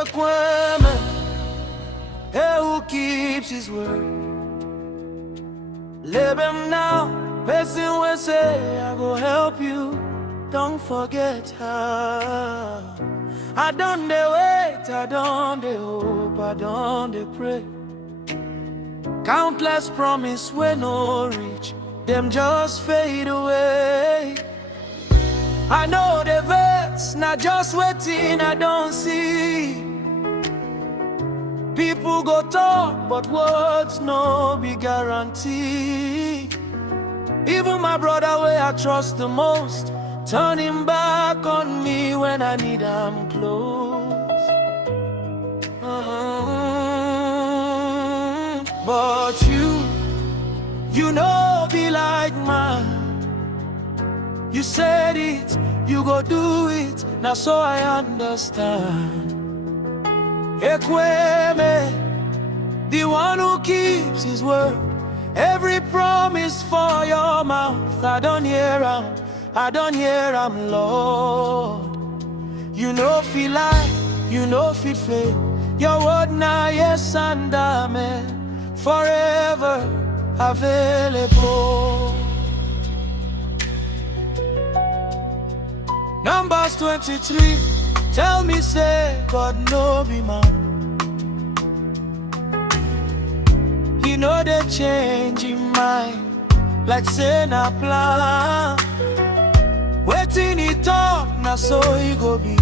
Ekwueme, he who keeps his word. Live him now, person will say, I go help you. Don't forget how. I done the wait, I done the hope, I done the pray. Countless promise we no reach, them just fade away. I know the verse, not just waiting, I don't see. People go talk, but words no be guarantee. Even my brother where I trust the most, turning back on me when I need him close. But you know be like mine. You said it, you go do it, now so I understand. Ekwueme, the one who keeps his word. Every promise for your mouth, I don't hear him, Lord. You know feel like, you know feel fail. Your word now, yes and amen, forever available. Numbers 23, tell me say God no be man. He know they change his mind, like say na plan. Waiting he talk, now so he go be.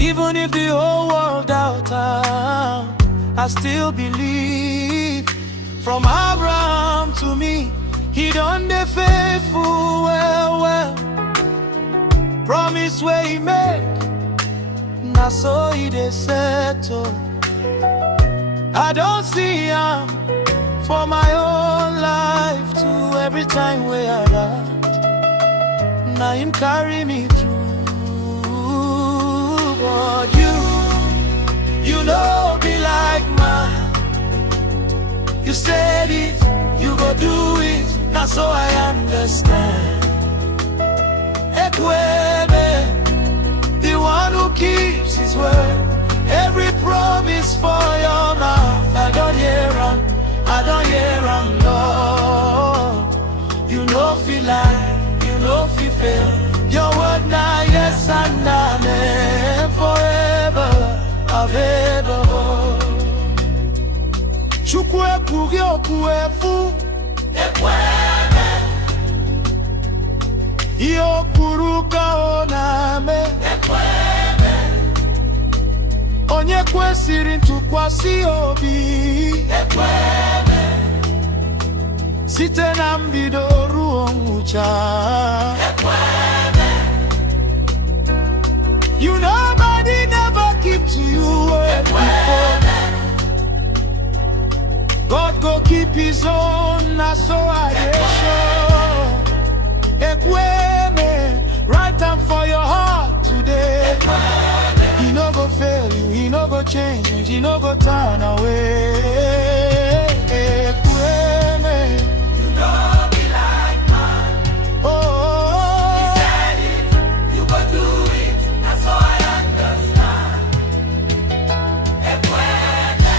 Even if the whole world out, I still believe. From Abraham to me, he done the faithful well. Promise where he make, now so he dey settle. I don't see him for my own life too. Every time we are out, now him carry me through. But you know be like mine. You said it, you go do it, now so I understand. Ekwueme, the one who keeps his word. Every promise for your mouth, I don't hear him, Lord. You know feel like, you know feel fail. Your word now, yes and amen, forever available. Chukwe kugyo kuefu Ekwueme, iyo kuruka oname Ekwueme, onye kwesịrị ntụkwasị obi Ekwueme, site na mbido ruo ngwụcha Ekwueme. You nobody never keep to you word before. God go keep his own, na so I dey show. Ekwueme, write am for your heart today. He no go fail you, he no go change you, he no go turn away. Ekwueme, you know be like man. Oh, he said it, you go do it, that's so I understand. Ekwueme,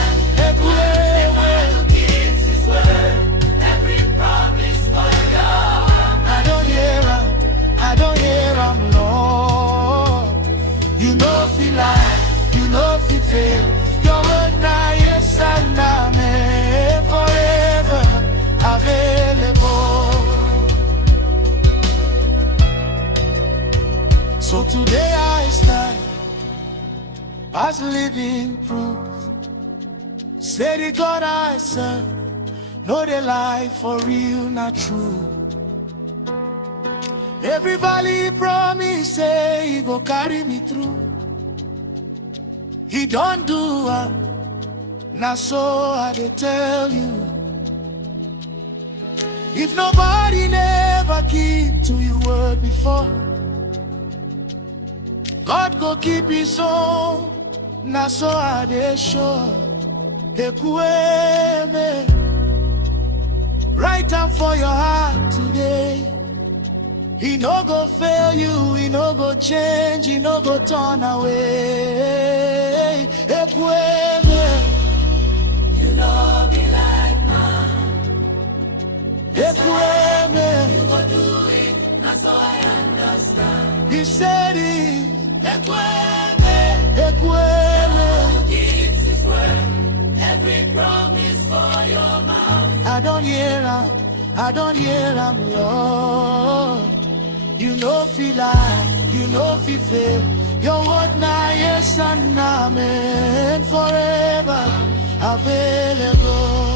Ekwueme, who keeps his word, every promise for you. I don't hear him, Lord. You know feel like, you know feel fail. Your word now, yes and amen, forever available. So today I stand as living proof. Say the God I serve, know the life for real, not true. Every valley promise say he go carry me through. He don't do it, now so I dey tell you. If nobody never keep to your word before, God go keep his own, now so I dey sure. Ekwueme, write am for your heart today. He no go fail you, he no go change, he no go turn away. Ekwueme, you know be like man. Ekwueme, You go do it, that's so I understand. he said it. Ekwueme, Ekwueme, keeps his word. Every promise for your mouth. I don't hear him, Lord. You know feel like, you know feel fail. Your word now, yes and amen, forever available.